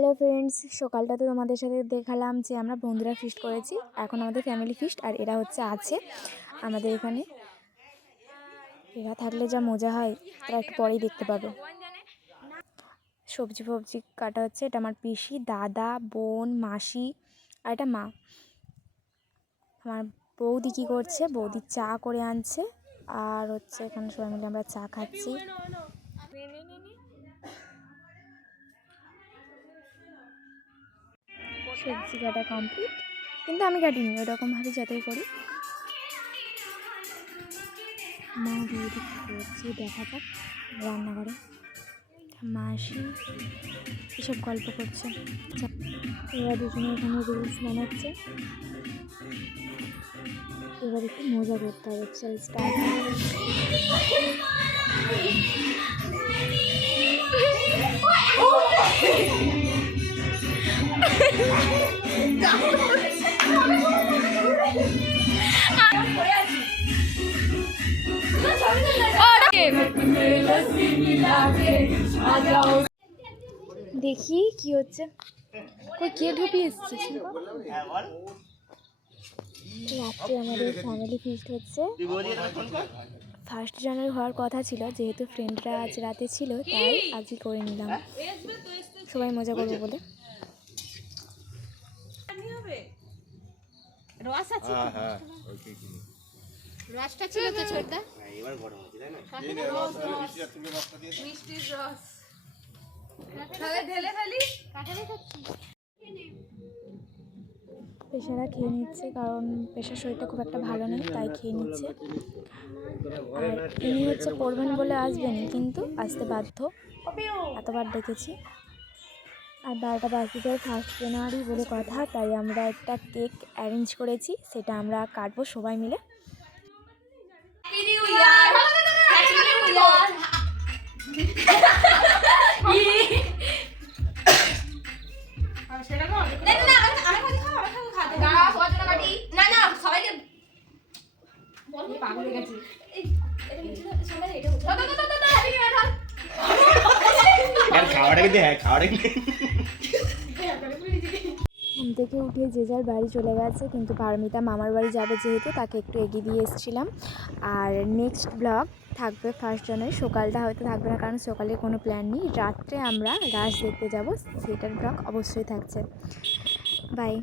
Hello friends, সকালটা তো তোমাদের সাথে দেখালাম যে আমরা বন্ধুরা ফিস্ট করেছি। এখন আমাদের ফ্যামিলি ফিস্ট, আর এরা আছে আমাদের এখানে। এরা থাকলে যা মজা হয় তারা একটু পরেই দেখতে পাবে। সবজি ফবজি কাটা হচ্ছে। এটা আমার পিসি, দাদা, বোন, মাসি আর এটা মা। আমার বৌদি কী করছে, বৌদি চা করে আনছে, আর এখানে সবাই মিলে আমরা চা খাচ্ছি। সবজি কাটা কমপ্লিট, কিন্তু আমি কাটিনি, ওরকমভাবে যাতেই করি। মা বৌদি করছে দেখা যাক রান্নাঘরে। মাসি এসব গল্প করছে। এরা দুজনে এখানে রিলস বানাচ্ছে। এবার একটু মজা করতে হবে। চল স্টার্ট। দেখি কি হচ্ছে। কে ঢুকিয়ে এসছিস? রাত্রে আমাদের ফ্যামিলি ফিস্ট হচ্ছে। 1 জানুয়ারি হওয়ার কথা ছিল, যেহেতু ফ্রেন্ডরা আজ রাতে ছিল তাই আজই করে নিলাম, সবাই মজা করবো বলে। রসটা ছিল তো ছোটদা, এবার বড় হচ্ছে তাই না? মিষ্টির রস তাহলে ঢেলে ফেলি। কাটারে খাচ্ছি। পেশারা খেয়ে নিচ্ছে, কারণ পেশার শরীরটা খুব একটা ভালো নেই, তাই খেয়ে নিচ্ছে। আর ইনি পড়বেন বলে আসবেনি, কিন্তু আসতে বাধ্য, এতবার ডেকেছি। আর 12টা বাজতে 1 জানুয়ারি বলে কথা, তাই আমরা একটা কেক অ্যারেঞ্জ করেছি, সেটা আমরা কাটবো সবাই মিলে। ঘুম থেকে উঠে যে যার বাড়ি চলে গেছে, কিন্তু পারমিতা মামার বাড়ি যাবে যেহেতু, তাকে একটু এগিয়ে দিয়ে এসেছিলাম। আর নেক্সট ব্লগ থাকবে 1 জানুয়ারি। সকালটা হয়তো থাকবে না, কারণ সকালে কোনো প্ল্যান নেই। রাত্রে আমরা রাস দেখতে যাব, সেটার ব্লগ অবশ্যই থাকছে। বাই।